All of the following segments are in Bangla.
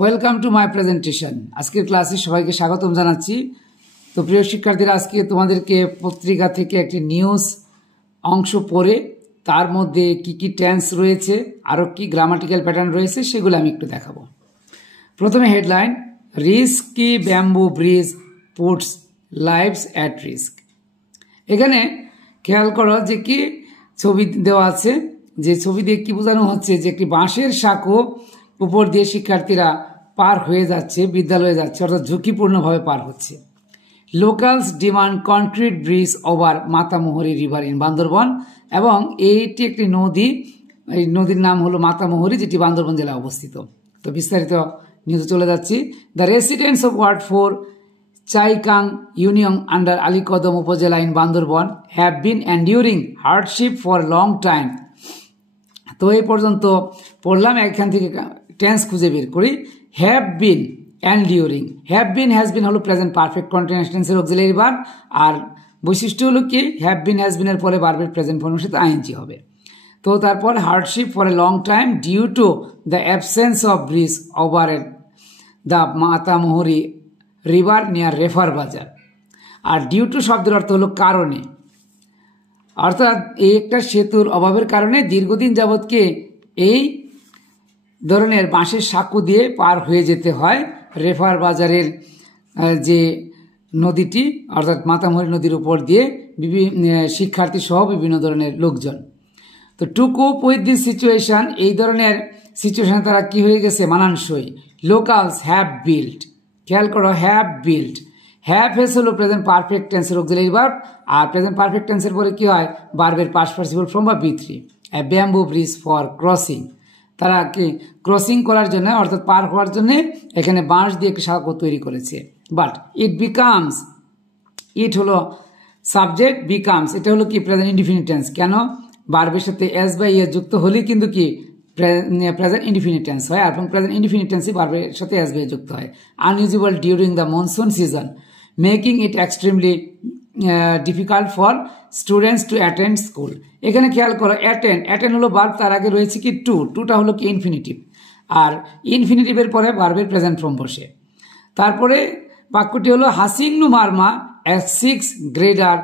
Welcome to my presentation. আজকের ক্লাসে সবাইকে স্বাগতম জানাচ্ছি। তো প্রিয় শিক্ষার্থীরা, আজকে তোমাদেরকে পত্রিকা থেকে একটি নিউজ অংশ পড়ে তার মধ্যে কি কি টেন্স রয়েছে, আরও কি গ্রামাটিক্যাল প্যাটার্ন রয়েছে সেগুলো আমি একটু দেখাবো। প্রথমে headline, risky bamboo bridge puts lives at risk. এখানে খেয়াল করো যে কি ছবি দেওয়া আছে, যে ছবি দিয়ে কি বোঝানো হচ্ছে যে একটি বাঁশের সাঁকো উপর দিয়ে শিক্ষার্থীরা পার হয়ে যাচ্ছে, বিদ্যালয়ে যাচ্ছে, অর্থাৎ ঝুঁকিপূর্ণভাবে পার হচ্ছে। Locals demand concrete bridge over Matamuhuri river in Bandarban, এবং এইটি একটি নদী, এই নদীর নাম হলো মাতামুহুরি, যেটি বান্দরবন জেলায় অবস্থিত। তো বিস্তারিত নিউজে চলে যাচ্ছি। The residents of ward 4 Chaikang union under Alikadam upazila in Bandarban have been enduring hardship for long time. তো এই পর্যন্ত পড়লাম, এখান থেকে টেন্স খুঁজে বের করি। Have been, enduring, have been has been হলো প্রেজেন্ট পারফেক্ট কন্টিনিউয়াস টেন্সের অক্সিলারি ভার্ব, আর বৈশিষ্ট্য হলো কি হ্যাভ বিন হ্যাজ বিনের পরে ভার্বের প্রেজেন্ট ফর্মের সাথে আইএনজি হবে। তো তারপর hardship for a long time due to the absence of bridge over the Matamuhuri river near refer বাজার। আর ডিউ টু শব্দের অর্থ হলো কারণে, অর্থাৎ এই একটা সেতুর অভাবের কারণে দীর্ঘদিন যাবৎকে এই ধরনের বাঁশের সাঁকো দিয়ে পার হয়ে যেতে হয় রেফার বাজারের যে নদীটি, অর্থাৎ মাতামুহুরি নদীর উপর দিয়ে শিক্ষার্থী সহ বিভিন্ন ধরনের লোকজন। তো টু কোপ উইথ দিস সিচুয়েশন, এই ধরনের সিচুয়েশনে তারা কি হয়ে গেছে, মানানসই। লোকালস হ্যাভ বিল্ট, খেয়াল করো হ্যাভ বিল্ট, হ্যাভ হেস হলো প্রেজেন্ট পারফেক্ট টেন্সের অক্সিলারি ভার্ব, আর প্রেজেন্ট পারফেক্ট টেন্সের পরে কি হয়, ভার্বের পাস্ট পার্টিসিপল ফর্ম বা B3। A bamboo bridge for crossing, তারা কি ক্রসিং করার জন্য অর্থাৎ পার হওয়ার জন্য এখানে বাঁশ দিয়ে একটি সাঁকো তৈরি করেছে। বাট ইট বিকামস, ইট হলো সাবজেক্ট, বিকামস এটা হলো কি প্রেজেন্ট ইনডিফিনিট টেন্স। কেন, ভার্বের সাথে এস বা ইয়ে যুক্ত হলেই কিন্তু কি প্রেজেন্ট ইনডিফিনিট টেন্স হয়, এবং প্রেজেন্ট ইনডিফিনিট টেন্সই ভার্বের সাথে এস বা যুক্ত হয়। Unusual during the monsoon season making it extremely difficult for students to attend school. এখানে খেয়াল করো অ্যাটেন্ড, অ্যাটেন্ড হলো ভার্ব, তার আগে রয়েছে কি টুটা হলো কি ইনফিনিটিভ, আর ইনফিনিটিভের পরে ভার্বের প্রেজেন্ট ফর্ম বসে। তারপরে বাক্যটি হলো Hasingnu Marma is 6 grader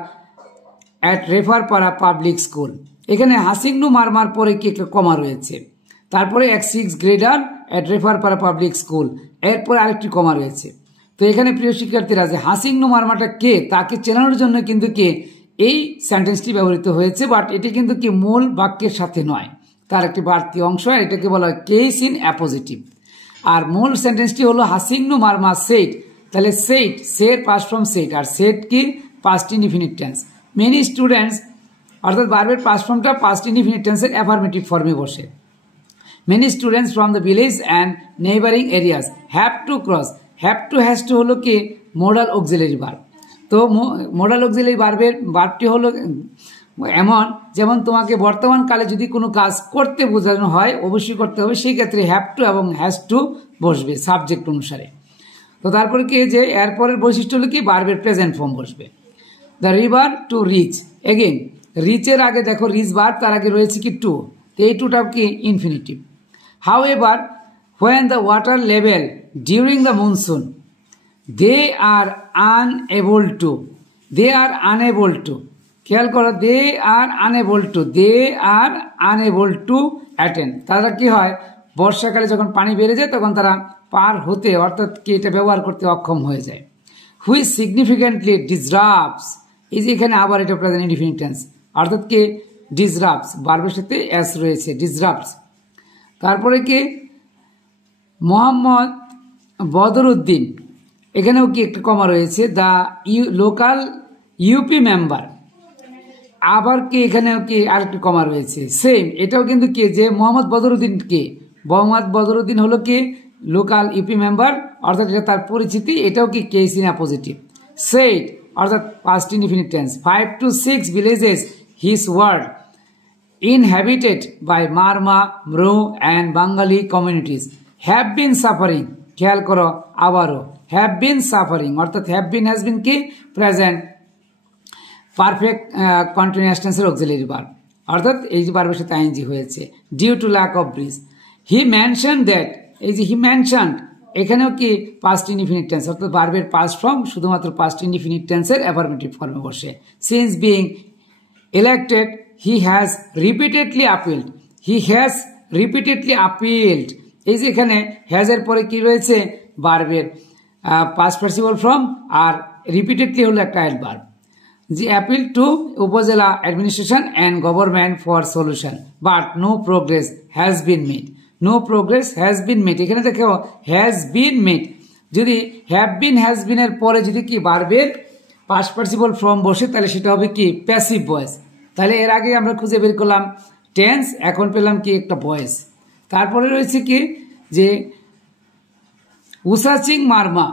at Referpara public school. এখানে হাসিংনু মারমার পরে কি একটা কমা রয়েছে, তারপরে 6 grader at Referpara public school, এরপরে আরেকটি কমা রয়েছে। তো এখানে প্রিয় শিক্ষার্থীরা, যে হাসিংনু মারমাটা কে, তাকে চেনানোর জন্য কিন্তু কে এই সেন্টেন্সটি ব্যবহৃত হয়েছে, বাট এটি কিন্তু কি মূল বাক্যের সাথে নয়, তার একটি বাড়তি অংশ, এটাকে বলা হয় কেস ইন অ্যাপোজিটিভ। আর মূল সেন্টেন্সটি হলো হাসিংনু মারমা সেট, তাহলে সেট, সের পাস্ট ফর্ম সেট, আর সেট কি past indefinite tense. Many students অর্থাৎ ভার্বের পাস্ট ফর্মটা পাস্ট ইনডিফিনিট টেন্সের অ্যাফার্মেটিভ ফর্মে বসে। Many students from the village and neighbouring areas have to cross, have to has to হলো কি মোডাল অক্সিলারি ভার্ব। তো মোডাল অক্সিলারি ভার্বটি হলো এমন, যেমন তোমাকে বর্তমান কালে যদি কোনো কাজ করতে বোঝানো হয়, অবশ্যই করতে হবে, সেই ক্ষেত্রে হ্যাভ টু এবং হ্যাজ টু বসবে সাবজেক্ট অনুসারে। তো তারপরে কি, যে এরপরের বৈশিষ্ট্য হলো কি ভার্বের প্রেজেন্ট ফর্ম বসবে। The river to reach, again রিচের আগে দেখো রিচ ভার্ব, তার আগে রয়েছে কি টু, তো এই টুটাও কি infinitive. However when the water level during the monsoon they are unable to, they are unable to, খেয়াল করো they are unable to, they are unable to attend, তারা কি হয় বর্ষাকালে যখন পানি বেড়ে যায় তখন তারা পার হতে অর্থাৎ কি এটা ব্যবহার করতে অক্ষম হয়ে যায়। হুইচ সিগনিফিক্যান্টলি ডিসরাপ্টস, এই যে এখানে আবার এটা প্রেজেন্ট ইনডিফিনিট টেন্স, অর্থাৎ কি ডিসরাপ্টস, ভার্বের সাথে এস রয়েছে, ডিসরাপ্টস। তারপরে কি মোহাম্মদ বদরুদ্দিন, এখানেও কি একটা কমা রয়েছে, দ্য লোকাল ইউপি মেম্বার, আবার কি এখানেও কি আরেকটি কমা রয়েছে সেম, এটাও কিন্তু কি যে মোহাম্মদ বদরুদ্দিন কে, মোহাম্মদ বদরুদ্দিন হলো কি লোকাল ইউপি মেম্বার, অর্থাৎ এটা তার পরিচিতি, এটাও কি কেস ইন অ্যাপোজিটিভ। সেড অর্থাৎ past indefinite tense. 5 to 6 villages his word inhabited by Marma, Mru and Bengali communities have been suffering, খেয়াল করো আবারও have been suffering, অর্থাৎ have been has been কি প্রেজেন্ট পারফেক্ট কন্টিনিউয়াস টেন্সের অক্সিলারি ভার্ব, অর্থাৎ এই যে ভার্বের সাথে আইএনজি হয়েছে। Due to lack of bridge he mention that, এই যে হি মেনশন এখানেও কি পাস্ট ইনডিফিনিট টেন্স, অর্থাৎ ভার্বের পাস্ট ফর্ম শুধুমাত্র পাস্ট ইনডিফিনিট টেন্সের অ্যাফার্মেটিভ ফর্মে বসে। Since being elected, he has repeatedly appealed. He has repeatedly appealed. এই যে এখানে has এর পরে কি রয়েছে, ভার্বের past participle form, আর repeatedly হলো একটা adverb। যে appeal to উপজেলা administration and government for solution, but no progress has been made. No progress has been made, এখানে দেখো has been made, যদি have been has been এর পরে যদি কি ভার্বের পাস্ট পার্টিসিপল ফর্ম বসে তাহলে সেটা হবে কি প্যাসিভ ভয়েস। তাহলে এর আগে আমরা খুঁজে বের করলাম টেন্স, এখন পেলাম কি একটা ভয়েস। তারপরে রয়েছে কি যে উসাচিং মারমা,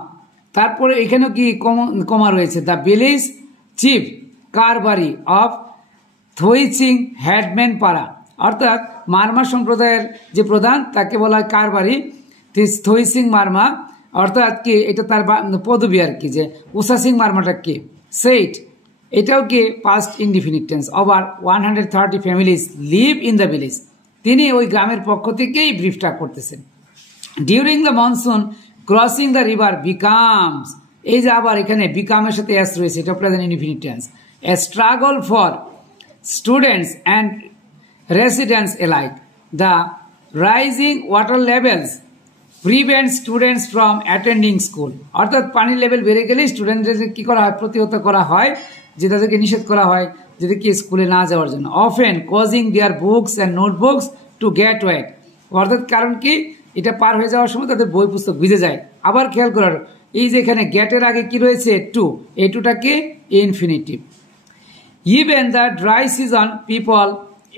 তারপরে এখানেও কি কমা রয়েছে, the village chief Karbari of Thoiching headman Para, অর্থাৎ মারমা সম্প্রদায়ের যে প্রধান তাকে বলা হয় কারবারি থইচিং মারমা, অর্থাৎ কি এটা তার পদবী আর কি, যে উসা সিং মারমাটা কি সেইট, এটাও কি past indefinite tense. Over 130 families live in the village, তিনি ওই গ্রামের পক্ষ থেকেই ব্রিফটা করতেছেন। During the monsoon crossing the river becomes, এই যে আবার এখানে বিকামের সাথে এস রয়েছে, এটা present indefinite tense. A struggle for students and residents alike, the rising water levels prevent students from attending school, অর্থাৎ পানির লেভেল বেড়ে গেলে স্টুডেন্টদের কি করা হয়, প্রতিহত করা হয়, যে তাদেরকে নিষেধ করা হয় যদি কি স্কুলে না যাওয়ার জন্য। Often causing their books and notebooks to get wet, অর্থাৎ কারণ কি এটা পার হয়ে যাওয়ার সময় তাদের বই পুস্তক ভিজে যায়। আবার খেয়াল করার এই যে এখানে গেটের আগে কি রয়েছে টু, এই টুটাকে infinitive. Even the dry season people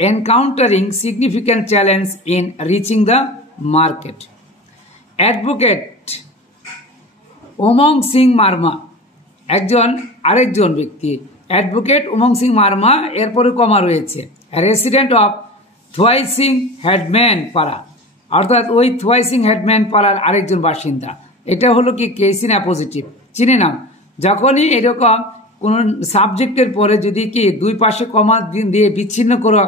encountering significant challenge in reaching the market. Advocate Umong Singh Marma, একজন আরেকজন ব্যক্তি, অ্যাডভোকেট উমং সিং মারমা, এরপরে কমা রয়েছে। রেসিডেন্ট অফ থোয়াইসিং হেডম্যান পাড়া, অর্থাৎ ওই থোয়াইসিং হেডম্যান পাড়ার আরেকজন বাসিন্দা, এটা হলো কি কেসিন অ্যাপোজিটিভ। চিনে নাও, যখনই এরকম কোন সাবজেক্টের পরে যদি কি দুই পাশে কমা দিয়ে বিচ্ছিন্ন করো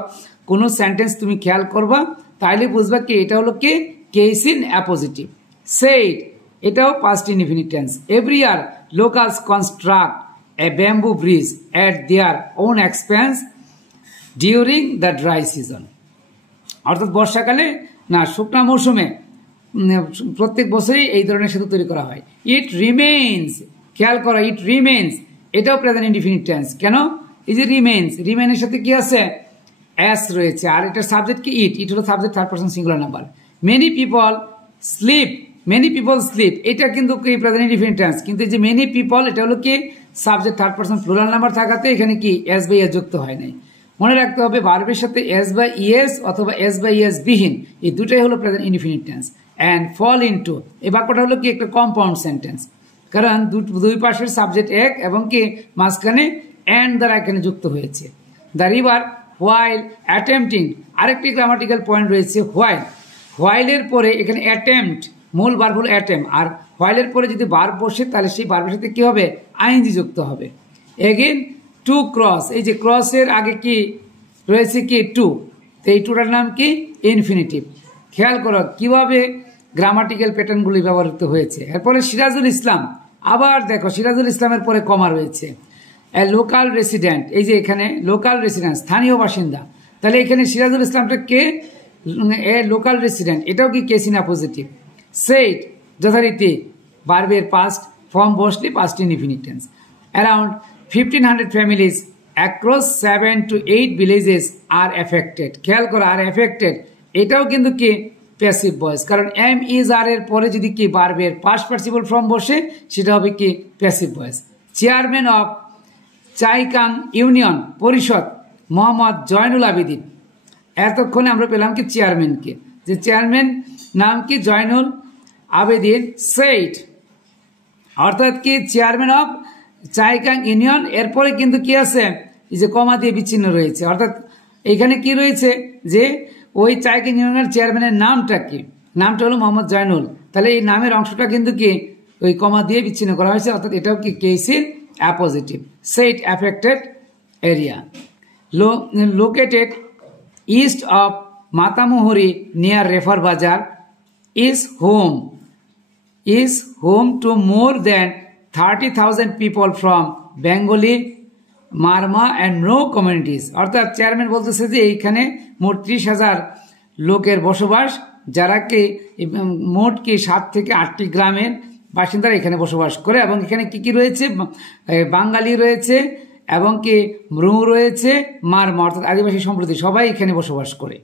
কোনো সেন্টেন্স তুমি খেয়াল করবা, তাইলে বুঝবা কি এটা হলো কি কেসিন অ্যাপোজিটিভ। সেইড, এটাও past indefinite tense. Every year locals construct A bamboo bridge at their own expense during the dry season, অর্থাৎ বর্ষাকালে না শুকনা মৌসুমে প্রত্যেক বছরই এই ধরনের সেতু তৈরি করা হয়। ইট রিমেইনস, খেয়াল করা, ইট রিমেইনস এটাও প্রেজেন্ট ইনডিফিনিট টেন্স। কেন, এই যে রিমেইনস, রিমেইনের সাথে কি আছে এস রয়েছে, আর এটার সাবজেক্ট কি ইট, ইট হলো subject third person singular number. Many people sleep, many people sleep, এটা কিন্তু কি প্রেজেন্ট ইনডিফিনিট টেন্স, কিন্তু এই যে মেনি পিপল এটা হলো কি subject third person plural number থাকাতে এখানে কি এস বাই এস যুক্ত হয় নাই। মনে রাখতে হবে ভার্বের সাথে এস বাই ইএস অথবা এস বাই ইএস বিহীন এই দুটাই হলো present indefinite tense. And fall into, এই বাক্যটা হলো কি একটা কম্পাউন্ড সেন্টেন্স, কারণ দুই পাশের সাবজেক্ট এক এবং কি মাঝখানে অ্যান্ড দ্বারা এখানে যুক্ত হয়েছে। দ্য রিভার হোয়াইল অ্যাটেম্পটিং, আরেকটি গ্রামাটিক্যাল পয়েন্ট রয়েছে হোয়াইল, হোয়াইলের পরে এখানে অ্যাটেম্পট মূল ভার্ব হলো অ্যাটেম্প, আর হোয়াইলের পরে যদি ভার্ব বসে তাহলে সেই ভার্বের সাথে কি হবে আইএনজি যুক্ত হবে। এগেন টু ক্রস, এই যে ক্রসের আগে কি রয়েছে কি টু, তো এই টুটার নাম কি ইনফিনিটিভ। খেয়াল করো কিভাবে গ্রামাটিক্যাল প্যাটার্নগুলি ব্যবহৃত হয়েছে। এরপরে সিরাজুল ইসলাম, আবার দেখো সিরাজুল ইসলামের পরে কমা রয়েছে। এ লোকাল রেসিডেন্ট, এই যে এখানে লোকাল রেসিডেন্ট স্থানীয় বাসিন্দা, তাহলে এখানে সিরাজুল ইসলামটা কে এ লোকাল রেসিডেন্ট, এটাও কি কেসিন অ্যাপোজিটিভ। সেইট যথারীতি ভার্বের পাস্ট ফর্ম বসলে past indefinite tense. Around 1500 families across 7 to 8 villages are affected, খেয়াল করো আর এফেক্টেড এটাও কিন্তু কি প্যাসিভ ভয়েস, কারণ এম ইজ আর এর পরে যদি কি ভার্বের পাস্ট পার্টিসিপল ফর্ম বসে সেটা হবে কি passive voice. Chairman of Chaikang union Parishad Mohammad Zainul Abedin, এতক্ষণে আমরা পেলাম কি চেয়ারম্যানকে, যে চেয়ারম্যান নাম কি জয়নুল আবেদিন। সেইট অর্থাৎ কি চেয়ারম্যান অফ চাইকাং ইউনিয়ন, এরপরে কিন্তু কি আছে এই যে কমা দিয়ে বিচ্ছিন্ন রয়েছে, অর্থাৎ এখানে কি রয়েছে যে ওই চাইকাং ইউনিয়নের চেয়ারম্যানের নামটা কি, নামটা হলো মোহাম্মদ জয়নুল, তাহলে এই নামের অংশটা কিন্তু কি ওই কমা দিয়ে বিচ্ছিন্ন করা হয়েছে, অর্থাৎ এটাও কি case in appositive. Said affected area located east of Matamuhuri near refer Bazar is home is home to more than 30,000 people from Bengali, Marma and no communities. অর্থাৎ চেয়ারম্যান বলতেছে যে এইখানে মোট 30,000 লোকের বসবাস, যারা কি মোট কি 7 থেকে 8টি গ্রামের বাসিন্দারা এখানে বসবাস করে। এবং এখানে কি কি রয়েছে, বাঙালি রয়েছে এবং কি মৃ রয়েছে, মারমা অর্থাৎ আদিবাসী সম্প্রদায়, সবাই এখানে বসবাস করে।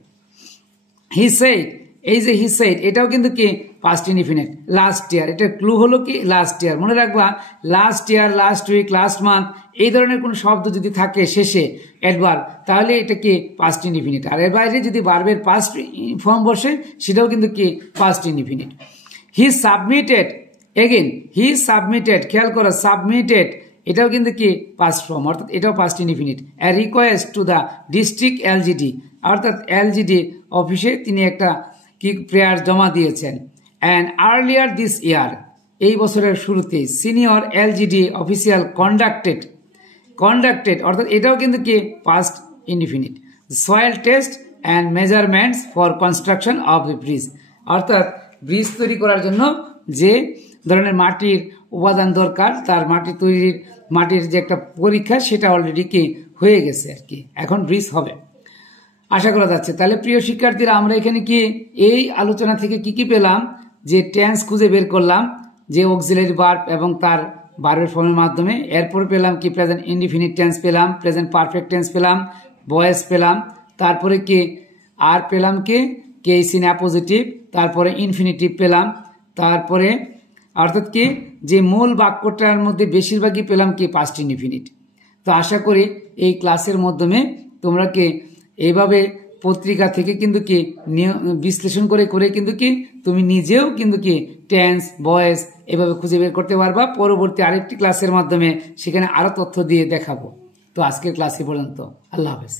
হি সেইড, এই যে হি সেইড এটাও কিন্তু কি পাস্ট ইনডিফিনিট। লাস্ট ইয়ার, এটা ক্লু হলো কি লাস্ট ইয়ার। মনে রাখবা last year, last week, last month এই ধরনের কোনো শব্দ যদি থাকে শেষে অ্যাডভার্ব, তাহলে এটা কি পাস্ট ইনডিফিনিট। আর এর বাইরে যদি ভার্বের পাস্ট ফর্ম বসে সেটাও কিন্তু কি পাস্ট ইনডিফিনিট। হি সাবমিটেড, এগেন হি সাবমিটেড, খেয়াল করো সাবমিটেড এটাও কিন্তু কি পাস্ট ফর্ম, অর্থাৎ এটাও past indefinite. A request to the district LGD, অর্থাৎ এলজিডি অফিসে তিনি একটা কি প্রেয়ার জমা দিয়েছেন। অ্যান্ড আর্লিয়ার দিস ইয়ার, এই বছরের শুরুতে সিনিয়র এলজিডি অফিসিয়াল কন্ডাক্টেড অর্থাৎ এটাও কিন্তু কি past indefinite. Soil test and measurements for construction of the bridge, অর্থাৎ ব্রিজ তৈরি করার জন্য যে ধরনের মাটির উপাদান দরকার, তার মাটির যে একটা পরীক্ষা সেটা অলরেডি কি হয়ে গেছে আর কি, এখন ব্রিজ হবে আশা করা যাচ্ছে। তাহলে প্রিয় শিক্ষার্থীরা, আমরা এখানে কি এই আলোচনা থেকে কি কি পেলাম, যে টেন্স খুঁজে বের করলাম, যে অক্সিলারি ভার্ব এবং তার ভার্বের ফর্মের মাধ্যমে। এরপর পেলাম কি প্রেজেন্ট ইনডিফিনিট টেন্স পেলাম, প্রেজেন্ট পারফেক্ট টেন্স পেলাম, ভয়েস পেলাম, তারপরে কি আর পেলাম কি কেস ইন অ্যাপোজিটিভ, তারপরে ইনফিনিটিভ পেলাম, তারপরে অর্থাৎ কি যে মূল বাক্যটার মধ্যে বেশিরভাগই পেলাম কি পাস্ট ইনডিফিনিট। তো আশা করি এই ক্লাসের মাধ্যমে তোমরা কি এইভাবে পত্রিকা থেকে কিন্তু কি বিশ্লেষণ করে করে কিন্তু কি তুমি নিজেও কিন্তু কি টেন্স, ভয়েস এভাবে খুঁজে বের করতে পারবা। পরবর্তী আরেকটি ক্লাসের মাধ্যমে সেখানে আরো তথ্য দিয়ে দেখাবো। তো আজকের ক্লাসে পর্যন্ত, আল্লাহ হাফেজ।